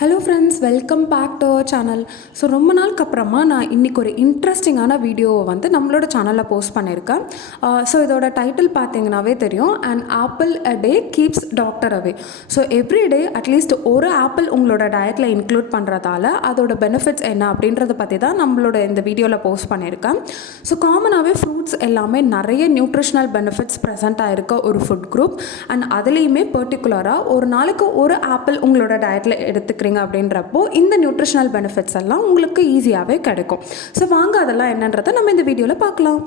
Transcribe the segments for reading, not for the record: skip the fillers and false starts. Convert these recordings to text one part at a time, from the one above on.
Hello friends, welcome back to our channel. So ரொம்ப நாளுக்கு அப்புறமா நான் இன்றைக்கி ஒரு இன்ட்ரெஸ்டிங்கான வீடியோவை வந்து நம்மளோட சேனலில் போஸ்ட் பண்ணியிருக்கேன். ஸோ இதோட டைட்டில் பார்த்தீங்கன்னாவே தெரியும், and apple a day keeps doctor away. So every day at least ஒரு ஆப்பிள் உங்களோட டயட்டில் இன்க்ளூட் பண்ணுறதால அதோட பெனிஃபிட்ஸ் என்ன அப்படின்றத பற்றி தான் நம்மளோட இந்த வீடியோவில் போஸ்ட் பண்ணியிருக்கேன். ஸோ காமனாகவே ஃப்ரூட்ஸ் எல்லாமே நிறைய நியூட்ரிஷனல் பெனிஃபிட்ஸ் ப்ரெசென்ட் ஆகிருக்க ஒரு ஃபுட் குரூப். அண்ட் அதுலேயுமே பர்டிகுலராக ஒரு நாளைக்கு ஒரு ஆப்பிள் உங்களோட டயட்டில் எடுத்துக்கிறீங்க அப்படின்றப்போ இந்த நியூட்ரிஷனல் பெனிஃபிட்ஸ் எல்லாம் உங்களுக்கு ஈஸியாகவே கிடைக்கும். ஸோ வாங்க அதெல்லாம் என்னன்றதை நம்ம இந்த வீடியோவில் பார்க்கலாம்.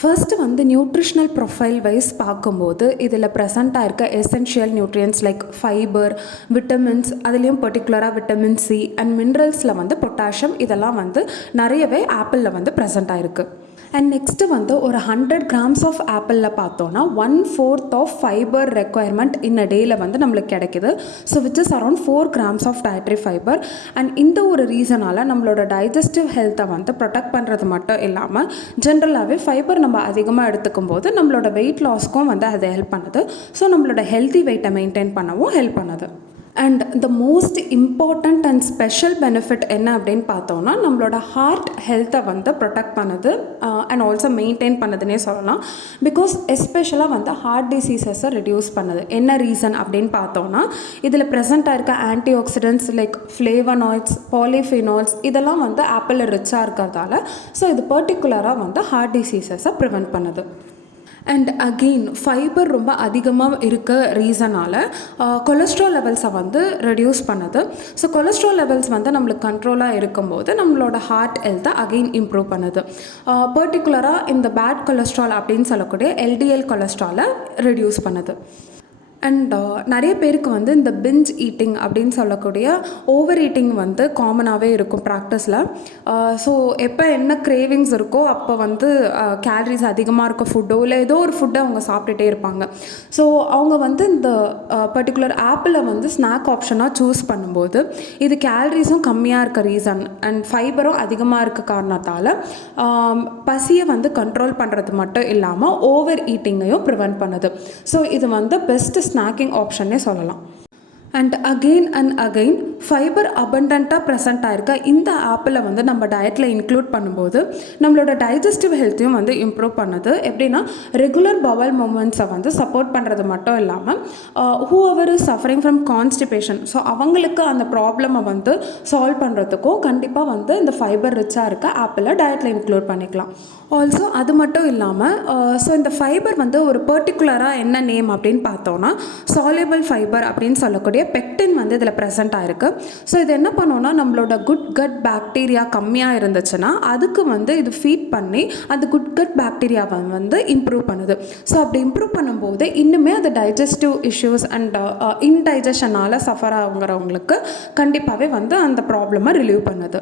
ஃபர்ஸ்ட்டு வந்து நியூட்ரிஷ்னல் ப்ரொஃபைல் வைஸ் பார்க்கும்போது இதில் ப்ரெசென்ட்டாக இருக்க essential nutrients like fibre, vitamins, அதுலேயும் பர்டிகுலராக விட்டமின் சி அண்ட் மினரல்ஸில் வந்து பொட்டாசியம், இதெல்லாம் வந்து நிறையவே ஆப்பிளில் வந்து ப்ரெசென்ட்டாக இருக்குது. அண்ட் நெக்ஸ்ட்டு வந்து ஒரு 100 grams ஆஃப் ஆப்பிளில் பார்த்தோன்னா 1/4 of fiber requirement in a டேயில் வந்து நம்மளுக்கு கிடைக்கிது. So which is around 4 grams of dietary fiber. And இந்த ஒரு ரீசனால் நம்மளோட டைஜஸ்டிவ் ஹெல்த்தை வந்து ப்ரொடெக்ட் பண்ணுறது மட்டும் இல்லாமல் ஜென்ரலாகவே ஃபைபர் நம்ம அதிகமாக எடுத்துக்கும் போது நம்மளோட வெயிட் லாஸ்க்கும் வந்து அது ஹெல்ப் பண்ணுது. ஸோ நம்மளோட ஹெல்த்தி வெயிட்டை மெயின்டைன் பண்ணவும் ஹெல்ப் பண்ணுது. And the most important and special benefit என்ன அப்படின்னு பார்த்தோன்னா நம்மளோட ஹார்ட் ஹெல்த்தை வந்து ப்ரொடெக்ட் பண்ணுது அண்ட் ஆல்சோ மெயின்டைன் பண்ணுதுன்னே சொல்லலாம். பிகாஸ் எஸ்பெஷலாக வந்து ஹார்ட் டிசீசஸை ரெடியூஸ் பண்ணுது. என்ன ரீசன் அப்படின்னு பார்த்தோன்னா இதில் ப்ரெசென்ட்டாக இருக்க anti oxidants like flavonoids, polyphenols, இதெல்லாம் வந்து ஆப்பிளில் ரிச்சாக இருக்கிறதால ஸோ இது பர்டிகுலராக வந்து ஹார்ட் டிசீசஸை ப்ரிவென்ட் பண்ணுது. அண்ட் அகெயின் ஃபைபர் ரொம்ப அதிகமாக இருக்க ரீசனால் கொலஸ்ட்ரால் லெவல்ஸை வந்து ரெடியூஸ் பண்ணுது. ஸோ கொலஸ்ட்ரால் லெவல்ஸ் வந்து நம்மளுக்கு கண்ட்ரோலாக இருக்கும்போது நம்மளோட ஹார்ட் ஹெல்த்தை அகெயின் இம்ப்ரூவ் பண்ணுது. பர்டிகுலராக இந்த பேட் கொலஸ்ட்ரால் அப்படின்னு சொல்லக்கூடிய எல்டிஎல் கொலஸ்ட்ராலை ரெடியூஸ் பண்ணுது. அண்ட் நிறைய பேருக்கு வந்து இந்த பிஞ்ச் ஈட்டிங் அப்படின்னு சொல்லக்கூடிய ஓவர் ஈட்டிங் வந்து காமனாகவே இருக்கும் ப்ராக்டிஸில். ஸோ எப்போ என்ன கிரேவிங்ஸ் இருக்கோ அப்போ வந்து கேலரிஸ் அதிகமாக இருக்க ஃபுட்டோ இல்லை ஏதோ ஒரு ஃபுட்டை அவங்க சாப்பிட்டுட்டே இருப்பாங்க. ஸோ அவங்க வந்து இந்த பர்டிகுலர் ஆப்பிளை வந்து ஸ்நாக் ஆப்ஷனாக சூஸ் பண்ணும்போது இது கேலரிஸும் கம்மியாக இருக்க ரீசன் அண்ட் ஃபைபரும் அதிகமாக இருக்க காரணத்தால் பசியை வந்து கண்ட்ரோல் பண்ணுறது மட்டும் இல்லாமல் ஓவர் ஈட்டிங்கையும் ப்ரிவென்ட் பண்ணுது. ஸோ இது வந்து பெஸ்ட்டு ஸ்நாக்கிங் ஆப்ஷன்னே சொல்லலாம். அண்ட் அகெயின் ஃபைபர் அபண்டண்ட்டாக ப்ரெசென்ட் ஆகிருக்க இந்த ஆப்பிளை வந்து நம்ம டயட்டில் இன்க்ளூட் பண்ணும்போது நம்மளோட டைஜஸ்டிவ் ஹெல்த்தையும் வந்து இம்ப்ரூவ் பண்ணுது. எப்படின்னா ரெகுலர் பவல் மூமெண்ட்ஸை வந்து சப்போர்ட் பண்ணுறது மட்டும் இல்லாமல் whoever is suffering from constipation, so அவங்களுக்கு அந்த ப்ராப்ளமை வந்து சால்வ் பண்ணுறதுக்கும் கண்டிப்பாக வந்து இந்த ஃபைபர் ரிச்சாக இருக்க ஆப்பிளை டயட்டில் இன்க்ளூட் பண்ணிக்கலாம். ஆல்சோ அது மட்டும் இல்லாமல் ஸோ இந்த ஃபைபர் வந்து ஒரு பர்டிகுலராக என்ன நேம் அப்படின்னு பார்த்தோன்னா சால்யூபிள் ஃபைபர் அப்படின்னு சொல்லக்கூடிய பெக்டின் வந்து இதில் ப்ரெசென்ட் ஆகிருக்கு. ஸோ இது என்ன பண்ணோன்னா நம்மளோட குட் கட் பாக்டீரியா கம்மியாக இருந்துச்சுன்னா அதுக்கு வந்து இது ஃபீட் பண்ணி அந்த குட் கட் பாக்டீரியாவை வந்து இம்ப்ரூவ் பண்ணுது. ஸோ அப்படி இம்ப்ரூவ் பண்ணும்போது இன்னுமே அது டைஜஸ்டிவ் இஷ்யூஸ் அண்ட் இன்டைஜஷனால் சஃபர் ஆகுங்கிறவங்களுக்கு கண்டிப்பாகவே வந்து அந்த ப்ராப்ளமை ரிலீவ் பண்ணுது.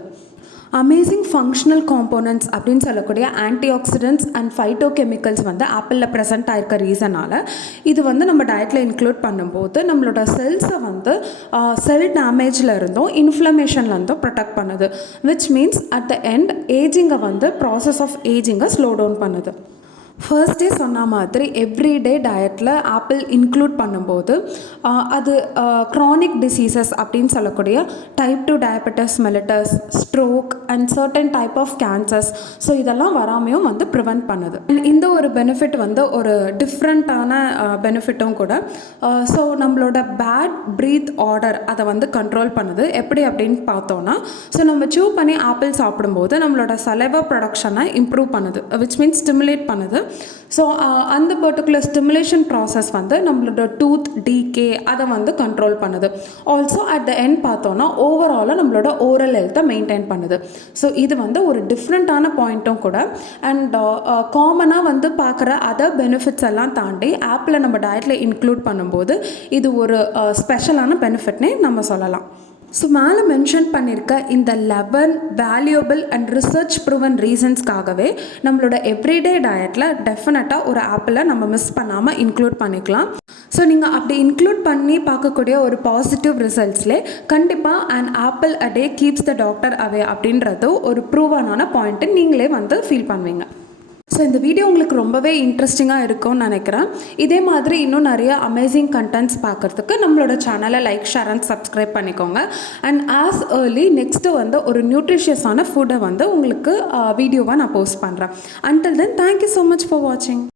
அமேசிங் ஃபங்க்ஷனல் காம்போனன்ட்ஸ் அப்படின்னு சொல்லக்கூடிய anti oxidants and phyto chemicals வந்து ஆப்பிளில் ப்ரெசென்ட் ஆகிருக்க ரீசனால் இது வந்து நம்ம டயட்டில் இன்க்ளூட் பண்ணும்போது நம்மளோட செல்ஸை வந்து செல் டேமேஜில் இருந்தும் இன்ஃப்ளமேஷன்லேருந்தும் ப்ரொடெக்ட் பண்ணுது. Which means at the end ஏஜிங்கை வந்து ப்ராசஸ் ஆஃப் ஏஜிங்கை ஸ்லோ டவுன் பண்ணுது. ஃபர்ஸ்டே சொன்ன மாதிரி எவ்ரிடே டயட்டில் ஆப்பிள் இன்க்ளூட் பண்ணும்போது அது க்ரானிக் டிசீசஸ் அப்படின்னு சொல்லக்கூடிய type 2 diabetes mellitus, stroke and certain type of cancers, so இதெல்லாம் வராமையும் வந்து ப்ரிவென்ட் பண்ணுது. இந்த ஒரு பெனிஃபிட் வந்து ஒரு டிஃப்ரெண்ட்டான பெனிஃபிட்டும் கூட. ஸோ நம்மளோட பேட் ப்ரீத் ஆர்டர் அதை வந்து கண்ட்ரோல் பண்ணுது. எப்படி அப்படின்னு பார்த்தோன்னா ஸோ நம்ம சூ பண்ணி ஆப்பிள் சாப்பிடும்போது நம்மளோட சலைவா ப்ரொடக்ஷனை இம்ப்ரூவ் பண்ணுது, விச் மீன்ஸ் ஸ்டிமுலேட் பண்ணுது. ஸோ அந்த பர்டிகுலர் ஸ்டிமுலேஷன் ப்ராசஸ் வந்து நம்மளோட டூத் டீகே அதை வந்து கண்ட்ரோல் பண்ணுது. ஆல்சோ அட் த எண்ட் பார்த்தோன்னா ஓவராலாக நம்மளோட ஓரல் ஹெல்த்தை மெயின்டைன் பண்ணுது. ஸோ இது வந்து ஒரு டிஃப்ரெண்ட்டான பாயிண்ட்டும் கூட. அண்ட் காமனாக வந்து பார்க்குற அதர் பெனிஃபிட்ஸ் எல்லாம் தாண்டி ஆப்பிளை நம்ம டயட்டில் இன்க்ளூட் பண்ணும்போது இது ஒரு ஸ்பெஷலான பெனிஃபிட்னே நம்ம சொல்லலாம். ஸோ மேலே மென்ஷன் பண்ணியிருக்க இந்த 11 வேல்யூபிள் அண்ட் ரிசர்ச் ப்ரூவன் ரீசன்ஸ்க்காகவே நம்மளோட எவ்ரிடே டயட்டில் டெஃபினட்டாக ஒரு ஆப்பிளை நம்ம மிஸ் பண்ணாமல் இன்க்ளூட் பண்ணிக்கலாம். ஸோ நீங்கள் அப்படி இன்க்ளூட் பண்ணி பார்க்கக்கூடிய ஒரு பாசிட்டிவ் ரிசல்ட்ஸ்லே கண்டிப்பாக and apple a day keeps the doctor away அப்படின்றது ஒரு ப்ரூவனான பாயிண்ட்டு நீங்களே வந்து ஃபீல் பண்ணுவீங்க. ஸோ இந்த வீடியோ உங்களுக்கு ரொம்பவே இன்ட்ரெஸ்டிங்காக இருக்கும்னு நினைக்கிறேன். இதே மாதிரி இன்னும் நிறைய அமேசிங் கண்டென்ட்ஸ் பார்க்குறதுக்கு நம்மளோட சேனலை லைக், ஷேர் அண்ட் சப்ஸ்கிரைப் பண்ணிக்கோங்க. அண்ட் ஆஸ் ஏர்லி நெக்ஸ்ட்டு வந்து ஒரு நியூட்ரிஷியஸான ஃபுட்டை வந்து உங்களுக்கு வீடியோவாக நான் போஸ்ட் பண்ணுறேன். Until then thank you so much for வாட்சிங்.